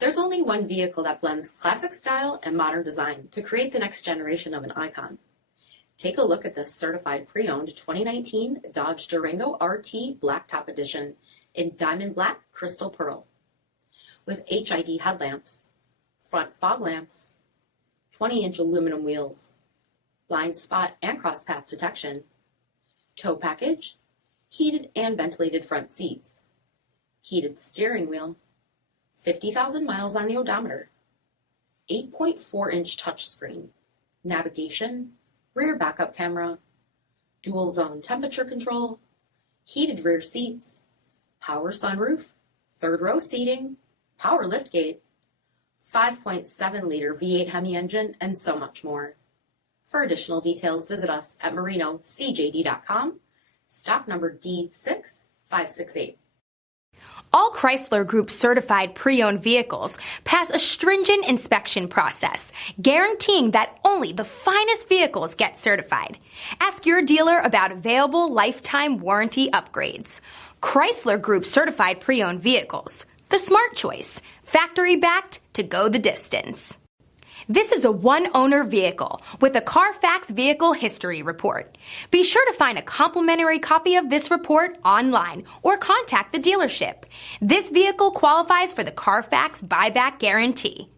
There's only one vehicle that blends classic style and modern design to create the next generation of an icon. Take a look at this certified pre-owned 2019 Dodge Durango RT Blacktop Edition in Diamond Black Crystal Pearl. With HID headlamps, front fog lamps, 20-inch aluminum wheels, blind spot and cross path detection, tow package, heated and ventilated front seats, heated steering wheel, 50,000 miles on the odometer, 8.4-inch touchscreen, navigation, rear backup camera, dual zone temperature control, heated rear seats, power sunroof, third row seating, power liftgate, 5.7-liter V8 HEMI engine, and so much more. For additional details, visit us at marinocjd.com, stock number D6568. All Chrysler Group certified pre-owned vehicles pass a stringent inspection process, guaranteeing that only the finest vehicles get certified. Ask your dealer about available lifetime warranty upgrades. Chrysler Group certified pre-owned vehicles, the smart choice, factory backed to go the distance. This is a one-owner vehicle with a CARFAX vehicle history report. Be sure to find a complimentary copy of this report online or contact the dealership. This vehicle qualifies for the CARFAX buyback guarantee.